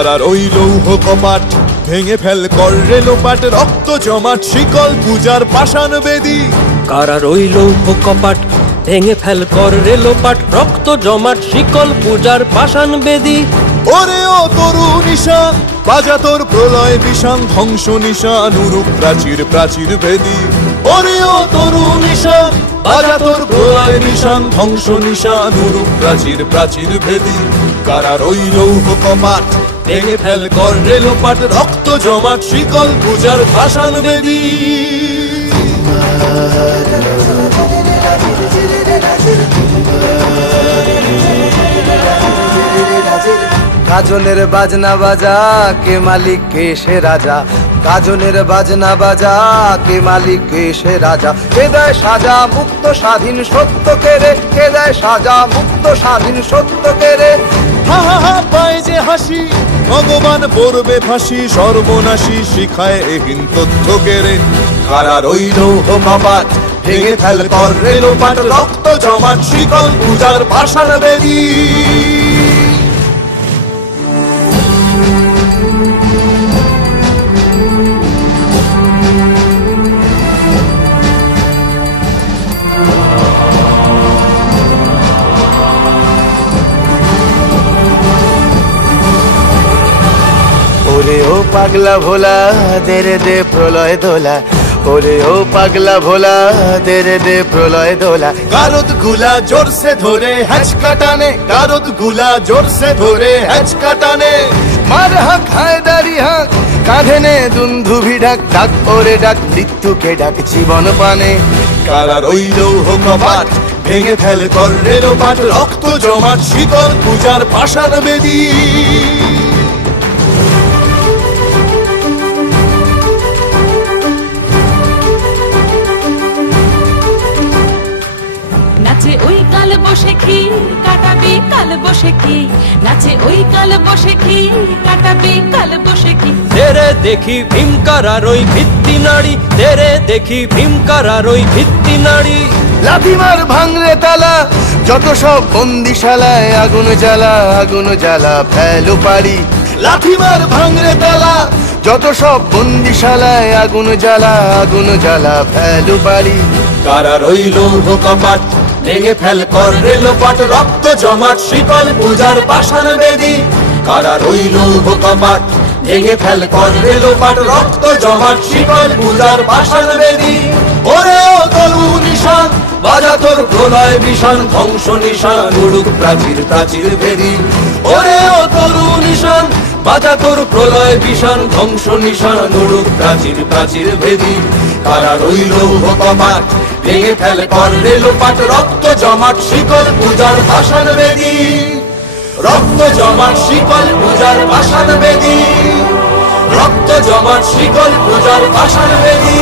কারার ওই লৌহ কপাট ভেঙে ফেল কর রে লোপাট, রক্ত জমাট শিকল পূজার পাষাণ বেদী। কারার ওই লৌহ কপাট ভেঙে ফেল কর রে লোপাট, রক্ত জমাট শিকল পূজার পাষাণ বেদী। ওরে ও তরু নিশান বাজা তোর প্রলয় বিষান, ধ্বংস নিশান উরুপ প্রাচীর প্রাচীর ভেদী। ওরে ও তরু নিশান বাজা তোর প্রলয় নিশান, ধ্বংস নিশান উরুপ প্রাচীর প্রাচীর ভেদী। কারার ওই লৌহ কপাট ভেঙে ফেল কর রে লোপাট, রক্ত জমাট শিকল পূজার পাষাণ বেদী। গাজনের বাজনা বাজা কে মালিক কে সে রাজা, গাজনের বাজনা বাজা কে মালিক কে সে রাজা। কে দেয় সাজা মুক্ত স্বাধীন সত্য কেড়ে, কে দেয় সাজা মুক্ত স্বাধীন সত্য কেড়ে। হা হা হা পায় যে হাসি ভগবান পড়বে ফাঁসি, সর্বনাশী শিখায় এহীন তথ্য কেড়ে। কারার ওই লৌহ কপাট ভেঙে ফেল কর রে লোপাট, রক্ত জমাট শিকল পূজার পাষাণ বেদী। ওরে ও পাগলা ভোলা দে রে দে প্রলয় দোলা, ওরে ও পাগলা ভোলা দে রে দে প্রলয় দোলা। গারদ গুলা জোরসে ধরে হ্যাচকা টানে, গারদ গুলা জোরসে ধরে হ্যাচকা টানে। মার হাক হায়দারি হাক কাঁধে নে দুন্ধুভি ডাক, ডাক ওরে ডাক মৃত্যুকে ডাক জীবন পানে। কারার ওই লৌহ কপাট ভেঙে ফেল কর রে লোপাট, রক্ত জমাট শিকল পূজার পাষাণ বেদী। নাচে ওই কাল বসে কি কাটাবি কাল বসে কি, নাচে ওই কাল বসে কি কাটাবি কাল বসে কি। তেরে দেখি ভীমকারার ওই ভিত্তি নাড়ি, তেরে দেখি ভীমকারার ওই ভিত্তি নাড়ি। লাথিমার ভাঙরে তালা যত সব বন্দিশালায়, আগুন জ্বালা আগুন জ্বালা ফেলো পারি। লাথিমার ভাঙরে তালা যত সব বন্দিশালায়, আগুন জ্বালা আগুন জ্বালা ফেলো পারি। কারার ওই লৌহ কপাট ভেঙে ফেল কর রে লোপাট, রক্ত জমাট শিকল পূজার পাষাণ বেদী। কারার ওই লৌহ কপাট ভেঙে ফেল কর রে লোপাট, রক্ত জমাট শিকল পূজার পাষাণ বেদী। ওরে ও তরু নিশান বাজা তোর প্রলয় বিষান, ধ্বংস নিশান উড়ুক প্রাচীর প্রাচীর ভেদী। ওরে ও তরু নিশান বাজা তোর প্রলয় বিষান, ধ্বংস নিশান উড়ুক প্রাচীর প্রাচীর ভেদী। কারার ওই লৌহ কপাট ভেঙে ফেল কর রে লোপাট, রক্ত জমাট শিকল পূজার পাষাণ বেদী। রক্ত জমাট শিকল পূজার পাষাণ বেদী, রক্ত জমাট শিকল পূজার পাষাণ বেদী।